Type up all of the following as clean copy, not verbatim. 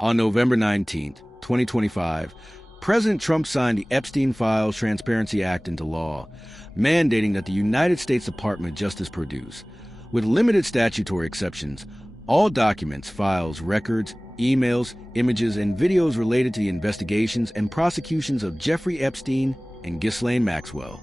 On November 19, 2025, President Trump signed the Epstein Files Transparency Act into law, mandating that the United States Department of Justice produce, with limited statutory exceptions, all documents, files, records, emails, images, and videos related to the investigations and prosecutions of Jeffrey Epstein and Ghislaine Maxwell.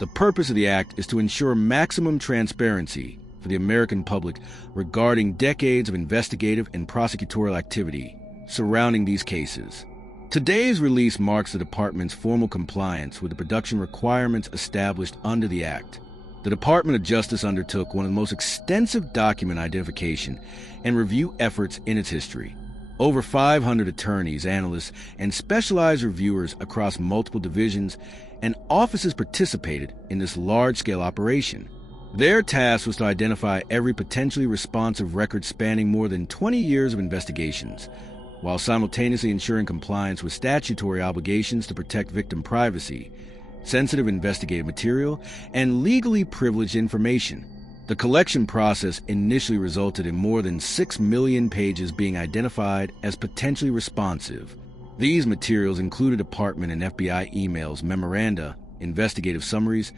The purpose of the act is to ensure maximum transparency for the American public regarding decades of investigative and prosecutorial activity surrounding these cases. Today's release marks the department's formal compliance with the production requirements established under the Act. The Department of Justice undertook one of the most extensive document identification and review efforts in its history. Over 500 attorneys, analysts, and specialized reviewers across multiple divisions and offices participated in this large-scale operation. Their task was to identify every potentially responsive record spanning more than 20 years of investigations, while simultaneously ensuring compliance with statutory obligations to protect victim privacy, sensitive investigative material, and legally privileged information. The collection process initially resulted in more than 6 million pages being identified as potentially responsive. These materials included department and FBI emails, memoranda, investigative summaries,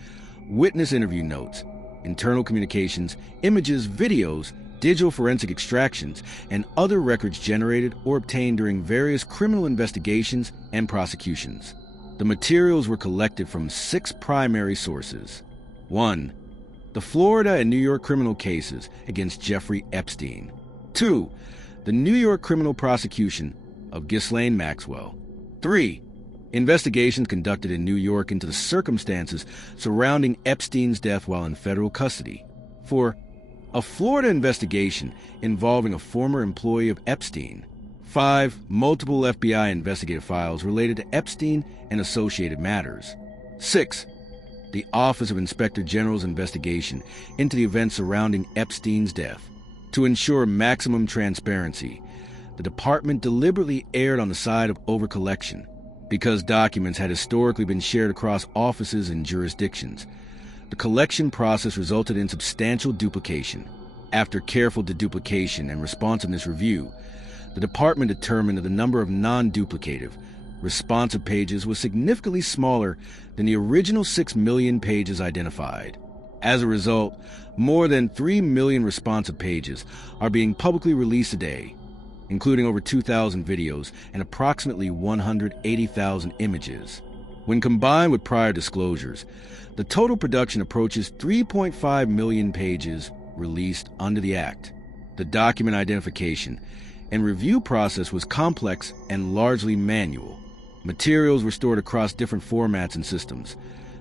witness interview notes, internal communications, images, videos, digital forensic extractions, and other records generated or obtained during various criminal investigations and prosecutions. The materials were collected from 6 primary sources. 1. The Florida and New York criminal cases against Jeffrey Epstein. 2. The New York criminal prosecution of Ghislaine Maxwell. 3. Investigations conducted in New York into the circumstances surrounding Epstein's death while in federal custody. 4. A Florida investigation involving a former employee of Epstein. 5. Multiple FBI investigative files related to Epstein and associated matters. 6. The Office of Inspector General's investigation into the events surrounding Epstein's death. To ensure maximum transparency, the department deliberately erred on the side of overcollection. Because documents had historically been shared across offices and jurisdictions, the collection process resulted in substantial duplication. After careful deduplication and responsiveness review, the department determined that the number of non-duplicative, responsive pages was significantly smaller than the original 6 million pages identified. As a result, more than 3 million responsive pages are being publicly released today, including over 2,000 videos and approximately 180,000 images. When combined with prior disclosures, the total production approaches 3.5 million pages released under the Act. The document identification and review process was complex and largely manual. Materials were stored across different formats and systems,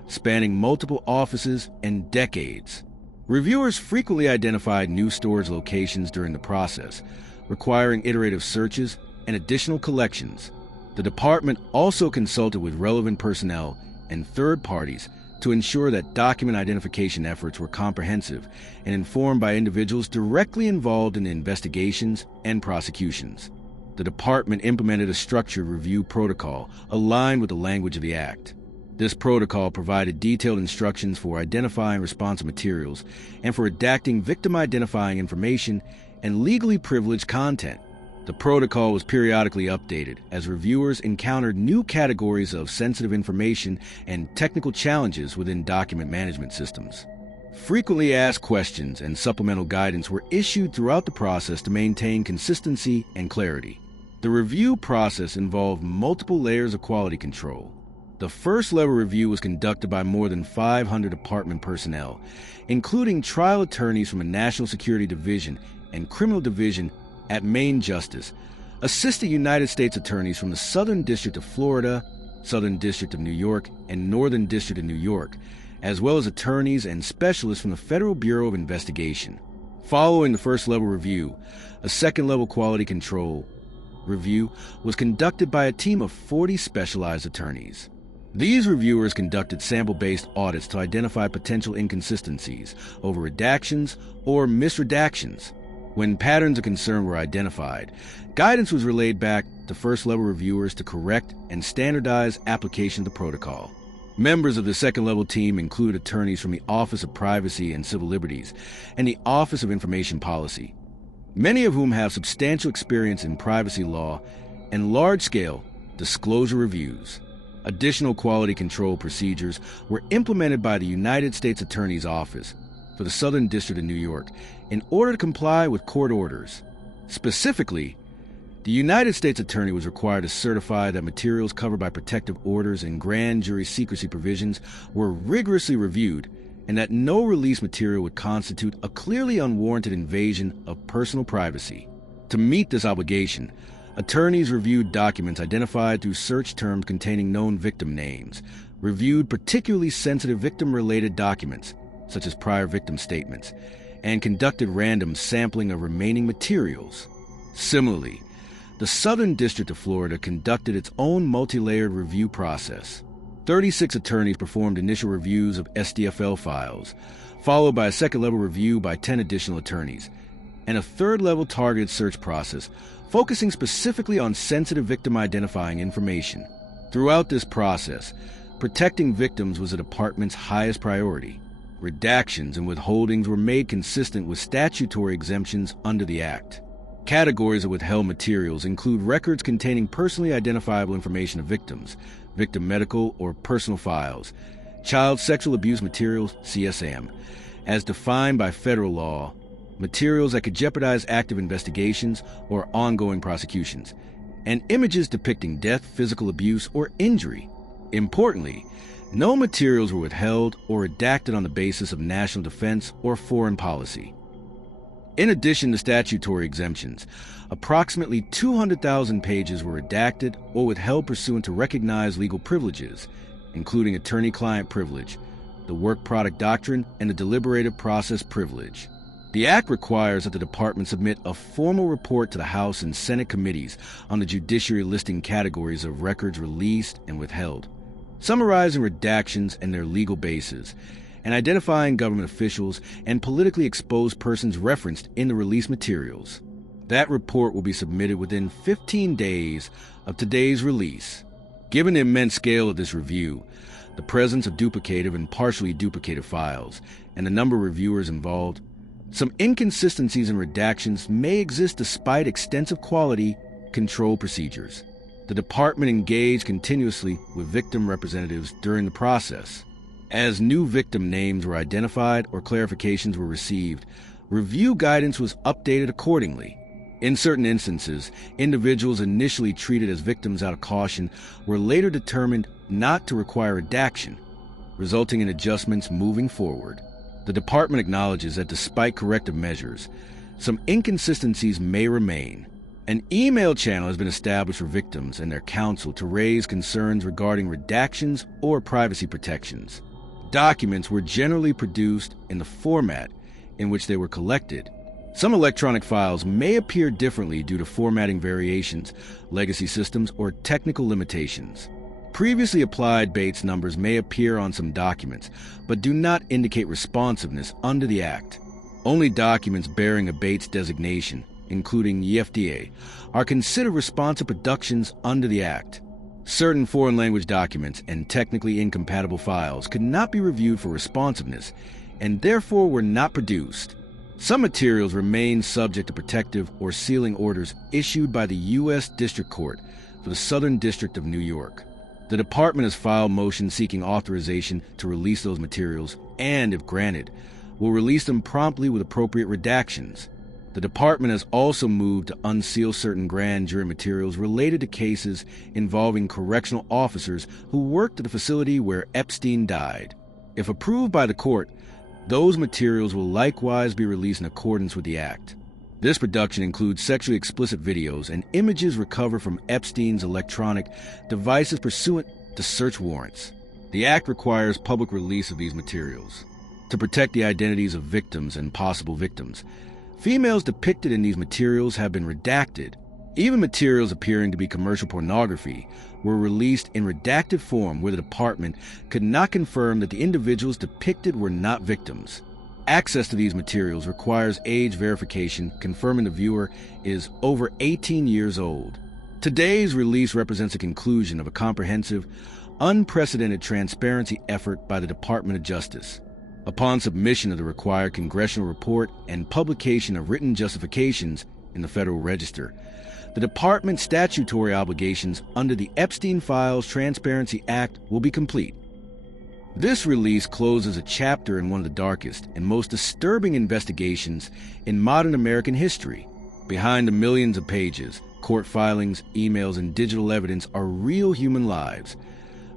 spanning multiple offices and decades. Reviewers frequently identified new storage locations during the process, requiring iterative searches and additional collections. The department also consulted with relevant personnel and third parties to ensure that document identification efforts were comprehensive and informed by individuals directly involved in the investigations and prosecutions. The department implemented a structured review protocol aligned with the language of the Act. This protocol provided detailed instructions for identifying responsive materials and for redacting victim-identifying information and legally privileged content. The protocol was periodically updated as reviewers encountered new categories of sensitive information and technical challenges within document management systems. Frequently asked questions and supplemental guidance were issued throughout the process to maintain consistency and clarity. The review process involved multiple layers of quality control. The first-level review was conducted by more than 500 department personnel, including trial attorneys from the National Security Division and Criminal Division at Main Justice, assistant United States attorneys from the Southern District of Florida, Southern District of New York, and Northern District of New York, as well as attorneys and specialists from the Federal Bureau of Investigation. Following the first-level review, a second-level quality control review was conducted by a team of 40 specialized attorneys. These reviewers conducted sample-based audits to identify potential inconsistencies over redactions or misredactions. When patterns of concern were identified, guidance was relayed back to first-level reviewers to correct and standardize application of the protocol. Members of the second-level team include attorneys from the Office of Privacy and Civil Liberties and the Office of Information Policy. many of whom have substantial experience in privacy law and large-scale disclosure reviews. Additional quality control procedures were implemented by the United States Attorney's Office for the Southern District of New York in order to comply with court orders. Specifically, the United States Attorney was required to certify that materials covered by protective orders and grand jury secrecy provisions were rigorously reviewed and that no release material would constitute a clearly unwarranted invasion of personal privacy. To meet this obligation, attorneys reviewed documents identified through search terms containing known victim names, reviewed particularly sensitive victim-related documents, such as prior victim statements, and conducted random sampling of remaining materials. Similarly, the Southern District of Florida conducted its own multi-layered review process. 36 attorneys performed initial reviews of SDFL files, followed by a second-level review by 10 additional attorneys, and a third-level targeted search process focusing specifically on sensitive victim-identifying information. Throughout this process, protecting victims was the department's highest priority. Redactions and withholdings were made consistent with statutory exemptions under the Act. Categories of withheld materials include records containing personally identifiable information of victims, victim medical or personal files, child sexual abuse materials, CSAM, as defined by federal law, materials that could jeopardize active investigations or ongoing prosecutions, and images depicting death, physical abuse, or injury. Importantly, no materials were withheld or redacted on the basis of national defense or foreign policy. In addition to statutory exemptions, approximately 200,000 pages were redacted or withheld pursuant to recognized legal privileges, including attorney-client privilege, the work product doctrine, and the deliberative process privilege. The Act requires that the Department submit a formal report to the House and Senate committees on the judiciary listing categories of records released and withheld, summarizing redactions and their legal bases, and identifying government officials and politically exposed persons referenced in the release materials. That report will be submitted within 15 days of today's release. Given the immense scale of this review, the presence of duplicative and partially duplicated files, and the number of reviewers involved, some inconsistencies in redactions may exist despite extensive quality control procedures. The department engaged continuously with victim representatives during the process. As new victim names were identified or clarifications were received, review guidance was updated accordingly. In certain instances, individuals initially treated as victims out of caution were later determined not to require redaction, resulting in adjustments moving forward. The department acknowledges that despite corrective measures, some inconsistencies may remain. An email channel has been established for victims and their counsel to raise concerns regarding redactions or privacy protections. Documents were generally produced in the format in which they were collected. Some electronic files may appear differently due to formatting variations, legacy systems, or technical limitations. Previously applied Bates numbers may appear on some documents, but do not indicate responsiveness under the Act. Only documents bearing a Bates designation, including the FDA, are considered responsive productions under the Act. Certain foreign language documents and technically incompatible files could not be reviewed for responsiveness and therefore were not produced. Some materials remain subject to protective or sealing orders issued by the U.S. District Court for the Southern District of New York. The department has filed motions seeking authorization to release those materials and, if granted, will release them promptly with appropriate redactions. The department has also moved to unseal certain grand jury materials related to cases involving correctional officers who worked at the facility where Epstein died. If approved by the court, those materials will likewise be released in accordance with the Act. This production includes sexually explicit videos and images recovered from Epstein's electronic devices pursuant to search warrants. The Act requires public release of these materials. To protect the identities of victims and possible victims, females depicted in these materials have been redacted. Even materials appearing to be commercial pornography were released in redacted form where the department could not confirm that the individuals depicted were not victims. Access to these materials requires age verification confirming the viewer is over 18 years old. Today's release represents a conclusion of a comprehensive, unprecedented transparency effort by the Department of Justice. Upon submission of the required congressional report and publication of written justifications in the Federal Register, the department's statutory obligations under the Epstein Files Transparency Act will be complete. This release closes a chapter in one of the darkest and most disturbing investigations in modern American history. Behind the millions of pages, court filings, emails, and digital evidence are real human lives.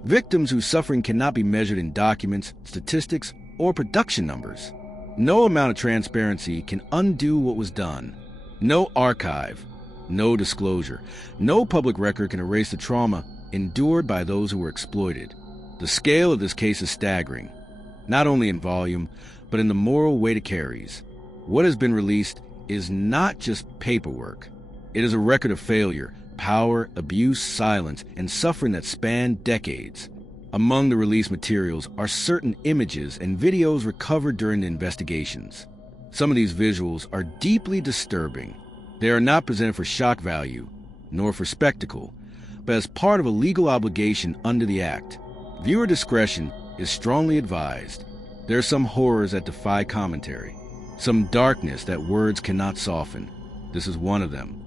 Victims whose suffering cannot be measured in documents, statistics, or production numbers. No amount of transparency can undo what was done. No archive, no disclosure, no public record can erase the trauma endured by those who were exploited. The scale of this case is staggering, not only in volume, but in the moral weight it carries. What has been released is not just paperwork. It is a record of failure, power, abuse, silence, and suffering that span decades. Among the released materials are certain images and videos recovered during the investigations. Some of these visuals are deeply disturbing. They are not presented for shock value, nor for spectacle, but as part of a legal obligation under the Act. Viewer discretion is strongly advised. There are some horrors that defy commentary, some darkness that words cannot soften. This is one of them.